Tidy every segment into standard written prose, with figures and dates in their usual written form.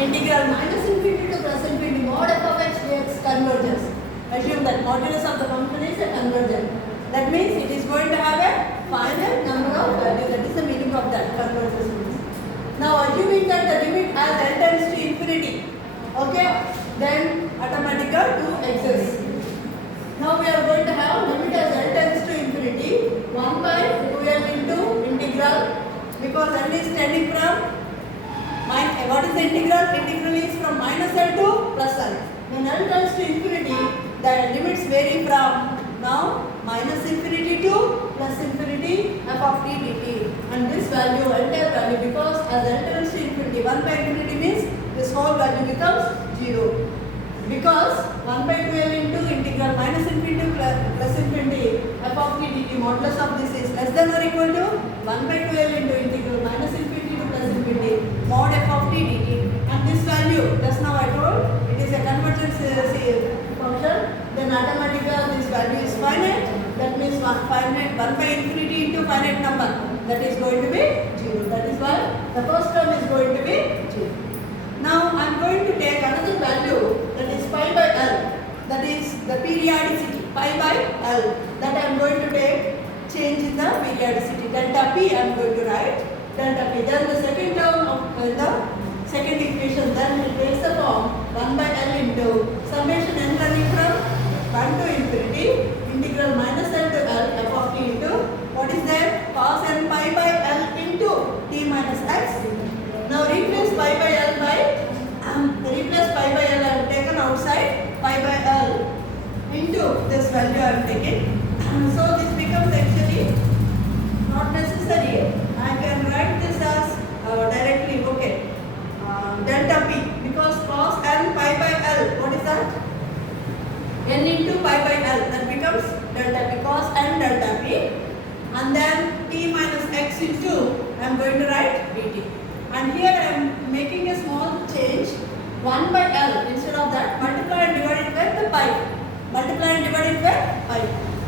integral minus infinity to plus infinity mod f of x dx converges. Assume that modulus of the function is a convergent. That means it is going to have a finite number of values. That is the meaning of that convergence means. Now assuming that the limit as l tends to infinity, okay, then automatically 2 exists. Now we are going to have limit as l tends to infinity 1 by 2l into integral, because l is tending from what is the integral? Integral is from minus l to plus l. When l tends to infinity, the limits vary from now minus infinity to plus infinity f of t dt, and this value, entire value, because as l tends to infinity, 1 by infinity means this whole value becomes 0, because 1 by 2l into integral minus infinity to plus infinity f of t dt, modulus of this is less than or equal to 1 by 2l into integral minus infinity to plus infinity mod f of t dt, and this value, just now I told, it is a convergence function, then automatically this value is finite. That means 1 by infinity into finite number, that is going to be 0. That is why the first term is going to be 0. Now I am going to take another value, that is pi by l, that is the periodicity, pi by l, that I am going to take change in the periodicity. Delta p I am going to write delta p. Then the second term of the second equation, then it takes the form 1 by l into summation n running from 1 to infinity integral minus l to l f of t into what is there, cos n pi by l into t minus x. Now replace pi by l by I have taken outside pi by l into this value I am taking. So this becomes actually not necessary. I can write this as directly, okay, delta p, because cos n pi by l, what is that? N into pi by l, that becomes delta p, cos n delta p, and then t minus x into, I am going to write dt. And here I am making a small change, 1 by l, instead of that multiply and divide it by the pi, multiply and divide it by pi.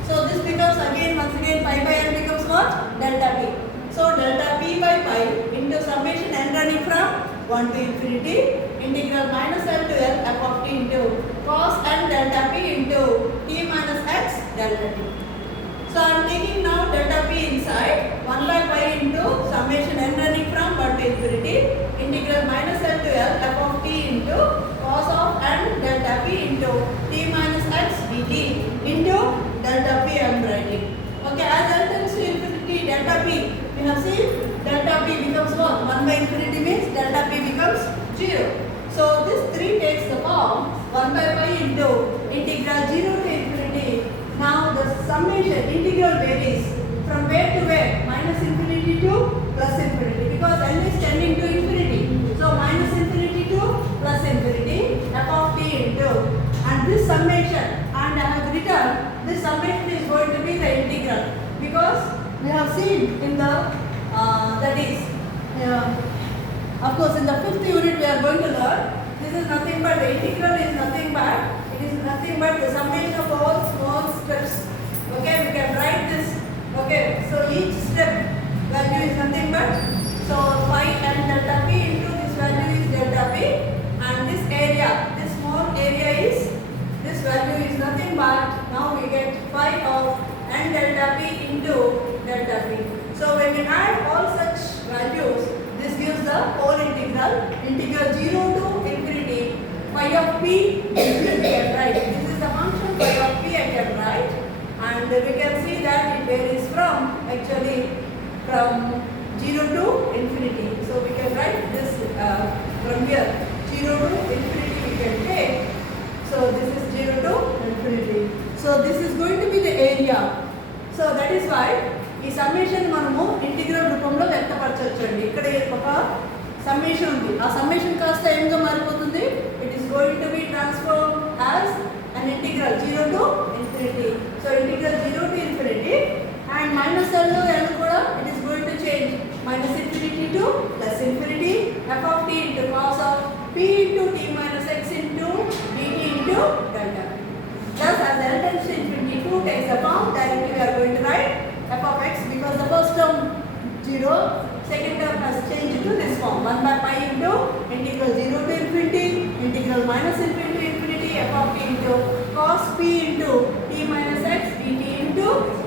So this becomes once again pi by l becomes what? Delta p. So delta p by pi into summation n running from 1 to infinity integral minus l to l f of t into cos n delta p into t minus x delta t. So I am taking now delta p inside 1 by pi into summation n running from 1 to infinity integral minus l to l f of t into cos of n delta p into t minus x dt into delta p I am writing. Okay, as l tends to infinity, delta p, we have seen delta p becomes what? 1 by infinity means delta p becomes 0. So this 3 takes the form 1 by pi into integral 0 to infinity. Now the summation integral varies from where to where? Minus infinity to plus infinity, because n is tending to infinity. So minus infinity to plus infinity f of t into, and this summation, and I have written this summation is going to be the integral, because we have seen in the that is of course in the 5th unit we are going to learn, this is nothing but the integral is nothing but, it is nothing but the summation of all small steps. Okay, we can write this. Okay, so each step value is nothing but, so phi and delta p into this value is delta p, and this area, this small area is, this value is nothing but, now we get phi of n delta p into delta p. So when we add all such values, this gives the whole integral 0 to infinity phi of p, we can write. This is the function phi of p I can write, and we can see that it varies from, actually from 0 to infinity. So we can write this from here, 0 to infinity we can take. So this is 0 to infinity. So this is going to be the area. So that is why ఈ summation మనము integral రూపంలో వ్యక్తపరచవచ్చండి. ఇక్కడ ఒక summation ఉంది, ఆ summation కాస్త ఏంగా మారిపోతుంది, it is going to be transform as an integral 0 to infinity. So integral 0 to infinity, and minus l లో l కూడా it is going to change minus infinity to plus infinity f of t into cos of p into t minus x into dt into delta. Thus as l tends to infinity, 2 takes the form, directly we are going to write f of x, because the first term 0, second term has changed to this form, 1 by pi into integral 0 to infinity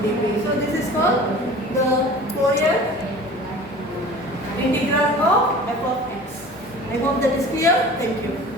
degree. So this is called the Fourier integral of f of x. I hope that is clear. Thank you.